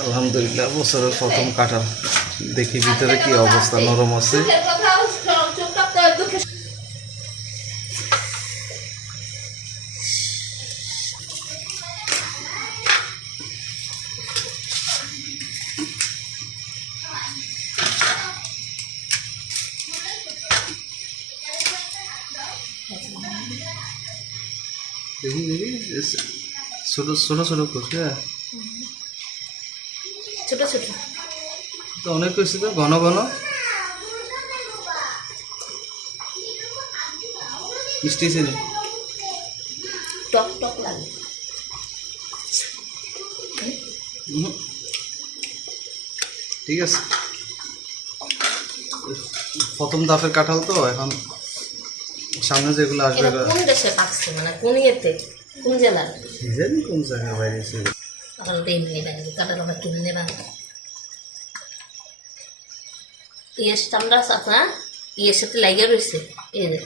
আলহামদুলিল্লাহ বছরের প্রথম কাঁঠাল। দেখি ভিতরে কি অবস্থা নরম আছে? দেখি দেখি ছোট ছোট ছোট করছে ছোট ছোট। তো অনেক করছে তো ঘন ঘন। মিষ্টি চিনি টক টক লাগে। ঠিক আছে। প্রথম দাফের কাঁঠাল তো এখন সামনে যেগুলো আসবে কোন দেশে পাকছে? মানে কোন ইয়েতে? কোন জেলার কোন জায়গায় বাইরে কাঁঠালটা এমনি লাগে কাঁঠাল আমরা কিনে না ইয়েস চামড়া আছে না ইয়ের সাথে লাগিয়ে রয়েছে এই যে